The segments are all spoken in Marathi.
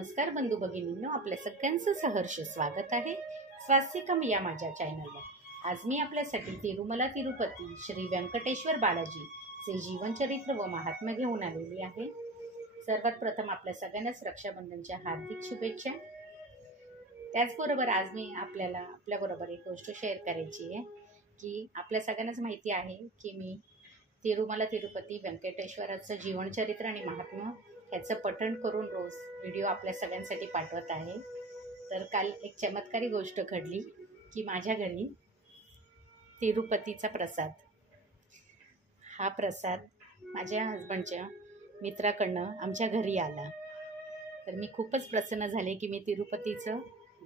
नमस्कार बंधू भगिनींनो, आपल्या सगळ्यांचं सहर्ष स्वागत आहे स्वास्तिकम या माझ्या चॅनलवर। आज मी आपल्यासाठी तिरुमला तिरुपती श्री व्यंकटेश्वर बालाजीचे जीवनचरित्र व महात्म्य घेऊन आलेली आहे। सर्वात प्रथम आपल्या सगळ्यांनाच रक्षाबंधनच्या हार्दिक शुभेच्छा। त्याचबरोबर आज मी आपल्याबरोबर एक गोष्ट शेअर करायची आहे की आपल्या सगळ्यांनाच माहिती आहे की मी तिरुमला तिरुपती व्यंकटेश्वराचं जीवनचरित्र आणि महात्म्य याचं पठण करून रोज व्हिडिओ आपल्या सगळ्यांसाठी पाठवत आहे। तर काल एक चमत्कारी गोष्ट घडली की माझ्या घरी तिरुपतीचा प्रसाद, हा प्रसाद माझ्या हजबंडच्या मित्राकडनं आमच्या घरी आला। तर मी खूपच प्रसन्न झाले की मी तिरुपतीचं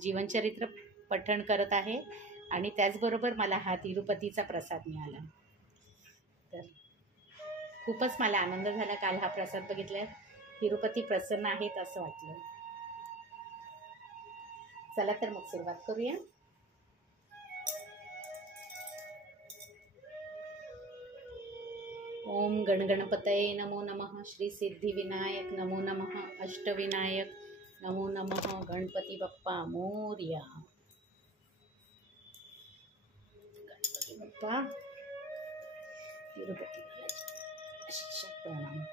जीवनचरित्र पठण करत आहे आणि त्याचबरोबर मला हा तिरुपतीचा प्रसाद मिळाला। तर खूपच मला आनंद झाला काल हा प्रसाद बघितल्यावर। तिरुपती प्रसन्न आहेत असं वाटलं। चला तर मग सुरुवात करूया। ओम गणगणपतये नमो नमः, श्री सिद्धिविनायक नमो नमः, अष्टविनायक नमो नमः, गणपती बाप्पा मोरया। गणपती बाप्पा तिरुपती बालाजी प्रणाम।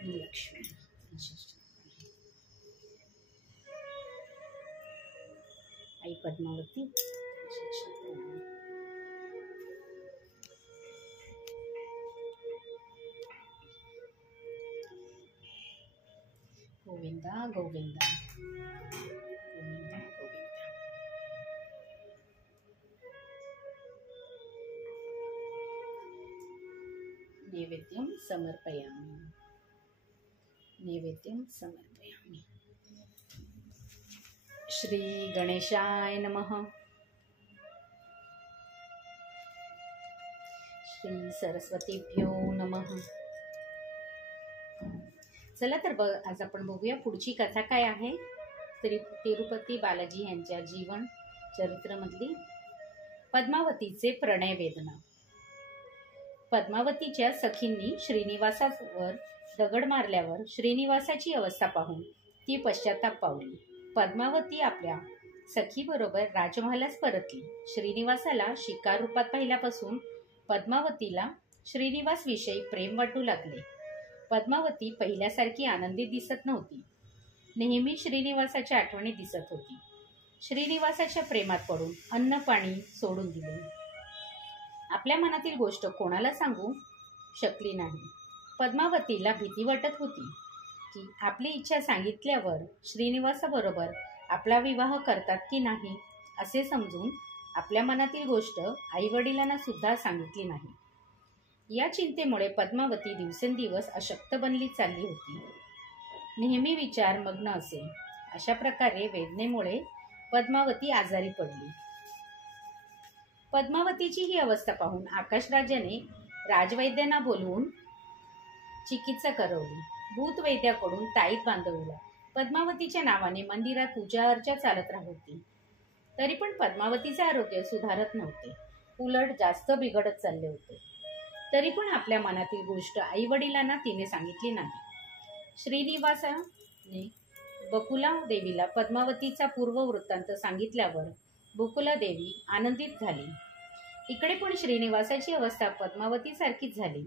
लक्ष्मी आई पद्मावती गोविंदा गोविंदा गोविंदा गोविंदा। नैवेद्यं समर्पयामि, नैवेद्यं समर्पयामि। श्री गणेशाय नमः, श्री सरस्वतीभ्यो नमः। चला तर आज आपण बघूया पुढची कथा काय आहे। तिरुपती बालाजी यांच्या जीवन चरित्रामधली पद्मावतीचे प्रणय वेदना। पद्मावतीच्या सखींनी श्रीनिवासावर दगड मारल्यावर श्रीनिवासाची अवस्था पाहून ती पश्चाताप पावली। पद्मावती आपल्या सखीबरोबर राजमहालास परतली। श्रीनिवासाला शिकार रूपात पाहिल्यापासून पद्मावतीला श्रीनिवास विषयी प्रेम वाटू लागले। पद्मावती पहिल्यासारखी आनंदी दिसत नव्हती, नेहमी श्रीनिवासाच्या आठवणी दिसत होती। श्रीनिवासाच्या प्रेमात पडून अन्न पाणी सोडून दिले। आपल्या मनातील गोष्ट कोणाला सांगू शकली नाही। पद्मावतीला भीती वाटत होती की आपली इच्छा सांगितल्यावर श्रीनिवासाबरोबर आपला विवाह करतात की नाही असे समजून आपल्या मनातील गोष्ट आईवडिलांना सुद्धा सांगितली नाही। या चिंतेमुळे पद्मावती दिवसेंदिवस अशक्त बनली चालली होती, नेहमी विचार मग्न असे। अशा प्रकारे वेदनेमुळे पद्मावती आजारी पडली। पद्मावतीची ही अवस्था पाहून आकाशराजाने राजवैद्यांना बोलवून चिकित्सा करवली। भूतवैद्याकडून ताईत बांधविला। पद्मावतीच्या नावाने मंदिरात पूजा अर्चा चालत राहती, तरी पण पद्मावतीचे आरोग्य सुधारत नव्हते, उलट जास्त बिघडत चालले होते। तरी पण आपल्या मनातील गोष्ट आई वडिलांना तिने सांगितली नाही। श्रीनिवासाने बकुला देवीला पद्मावतीचा पूर्व वृत्तांत सांगितल्यावर बकुला देवी आनंदित झाली। इकडे पण श्रीनिवासाची अवस्था पद्मावती सारखीच झाली।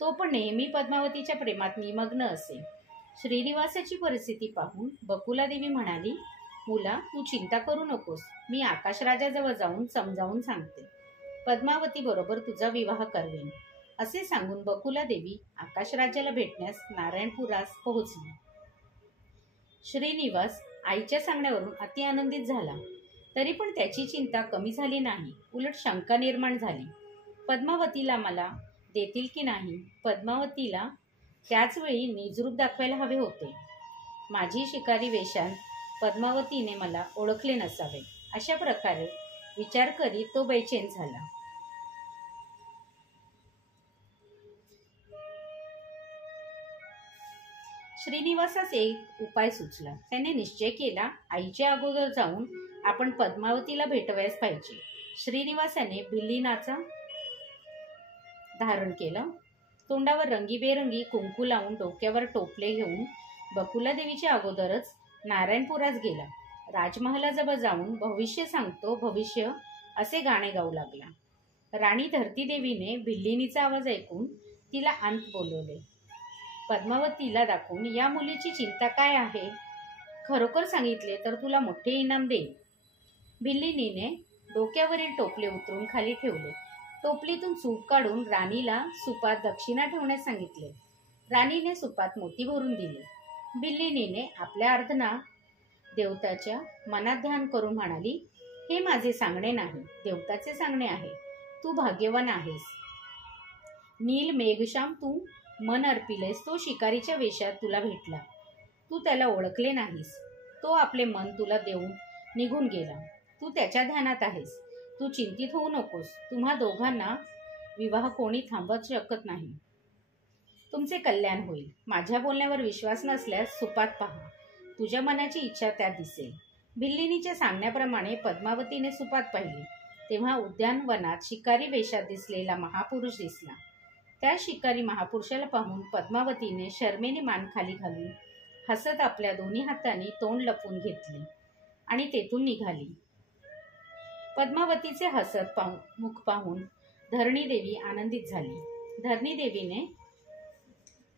तो पण नेहमी पद्मावतीच्या प्रेमात निमग्न असे। श्रीनिवासाची परिस्थिती पाहून बकुला देवी म्हणाली, मुला तू चिंता करू नकोस, मी आकाशराजाजवळ जाऊन समजावून सांगते, पद्मावती बरोबर तुझा विवाह करवेन। असे सांगून बकुला देवी आकाशराजाला भेटण्यास नारायणपुरास पोहोचली। श्रीनिवास आईच्या सांगण्यावरून अति आनंदित झाला, तरी पण त्याची चिंता कमी झाली नाही, उलट शंका निर्माण झाली। पद्मावतीला मला देतील की नाही, पद्मावतीला त्याच वेळी निजरूप दाखवायला हवे होते। माझी शिकारी वेशांत पद्मावतीने मला ओळखले नसावे, अशा प्रकारे विचार करीत तो बेचैन झाला। श्रीनिवासास एक उपाय सुचला। त्याने निश्चय केला, आईच्या अगोदर जाऊन आपण पद्मावतीला भेटवायच पाहिजे। श्रीनिवासाने भिल्लीनाचा धारण केलं, तोंडावर रंगीबेरंगी कुंकू लावून डोक्यावर टोपले घेऊन बकुला देवीच्या अगोदरच नारायणपुरास गेला. राजमहालाजवळ जाऊन भविष्य सांगतो भविष्य असे गाणे गाऊ लागला. राणी धरती देवीने भिल्लिनीचा आवाज ऐकून तिला अंत बोलवले. पद्मावतीला दाखवून या मुलीची चिंता काय आहे, खरोखर सांगितले तर तुला मोठे इनाम देईन. भिल्लिनीने डोक्यावरील टोपले उतरून खाली ठेवले. टोपलीतून सूप काढून राणीला सुपात दक्षिणा ठेवण्यास सांगितले. राणीने सुपात मोती भरून दिले. भिल्लिनीने आपल्या अर्धना देवताच्या मनात ध्यान करून म्हणाली, हे माझे सांगणे नाही, देवताचे सांगणे आहे. तू भाग्यवान आहेस. नील मेघश्याम तू मन अर्पिलेस तो शिकारीच्या वेशात तुला भेटला. तू त्याला ओळखले नाहीस. तो आपले मन तुला देऊन निघून गेला. तू त्याच्या ध्यानात आहेस. तू चिंतित होऊ नकोस. तुम्हा दोघांना विवाह कोणी थांबवू शकत नाही. तुमचे कल्याण होईल. माझ्या बोलण्यावर विश्वास नसल्यास सुपात पहा. तुझ्या मनाची इच्छा त्यात दिसेल. भिल्लिनीच्या सांगण्याप्रमाणे पद्मावतीने सुपात पाहिले तेव्हा उद्यानवनात शिकारी वेशात दिसलेला महापुरुष दिसला. त्या शिकारी महापुरुषाला पाहून पद्मावतीने शरमेने मान खाली घालून हसत आपल्या दोन्ही हातांनी तोंड लपवून घेतले आणि तेथून निघाली. पद्मावतीचे हसत मुख पाहून धरणी देवी आनंदित झाली. धरणी देवीने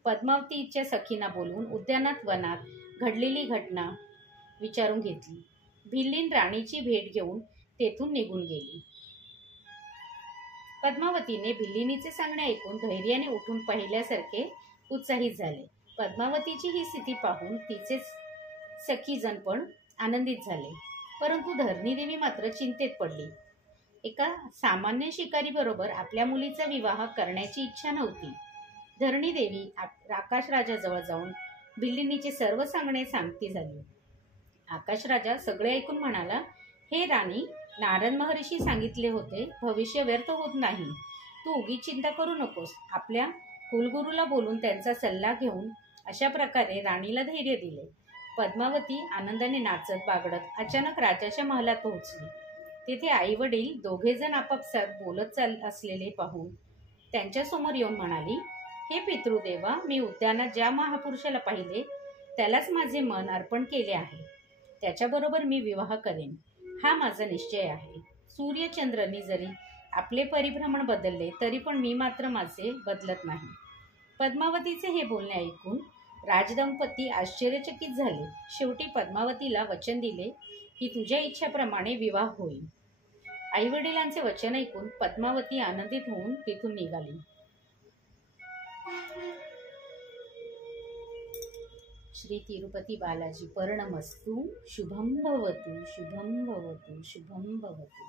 पद्मावतीच्या सखींना बोलवून उद्यानात वनात घडलेली घटना विचारून घेतली. भिल्लीन राणीची भेट घेऊन तेथून निघून गेली. पद्मावतीने भिल्लिनीचे सांगणे ऐकून धैर्याने उठून पाहिल्यासारखे उत्साहित झाले. पद्मावतीची ही स्थिती पाहून तिचे सखीजन पण आनंदित झाले. परंतु धरणीदेवी मात्र चिंतेत पडली. एका सामान्य शिकारी बरोबर आपल्या मुलीचा विवाह करण्याची इच्छा नव्हती. धरणीदेवी आकाशराजाजवळ जाऊन भिल्लिनीचे सर्व सांगणे सांगती झाली. आकाशराजा सगळे ऐकून म्हणाला, हे राणी, नारद महर्षी सांगितले होते भविष्य व्यर्थ होत नाही. तू उगीच चिंता करू नकोस. आपल्या कुलगुरूला बोलून त्यांचा सल्ला घेऊन अशा प्रकारे राणीला धैर्य दिले. पद्मावती आनंदाने नाचत बागडत अचानक राजाच्या महालात पोहोचली. तेथे आई वडील दोघेजण आपापसात बोलत असलेले पाहून त्यांच्या समोर येऊन म्हणाली, हे पितृदेवा, मी उद्यानात ज्या महापुरुषाला पाहिले त्यालाच माझे मन अर्पण केले आहे. त्याच्याबरोबर मी विवाह करेन हा माझा निश्चय आहे. सूर्यचंद्रांनी जरी आपले परिभ्रमण बदलले तरी पण मी मात्र माझे बदलत नाही. पद्मावतीचे हे बोलणे ऐकून राजदंपती आश्चर्यचकित झाले. शेवटी पद्मावतीला वचन दिले की तुझ्या इच्छेप्रमाणे विवाह होईल. आईवडिलांचे वचन ऐकून पद्मावती आनंदित होऊन तिथून निघाली. श्री तिरुपती बालाजी पर्णमस्तु. शुभम भवतु, शुभम भवतु, शुभम भवतु.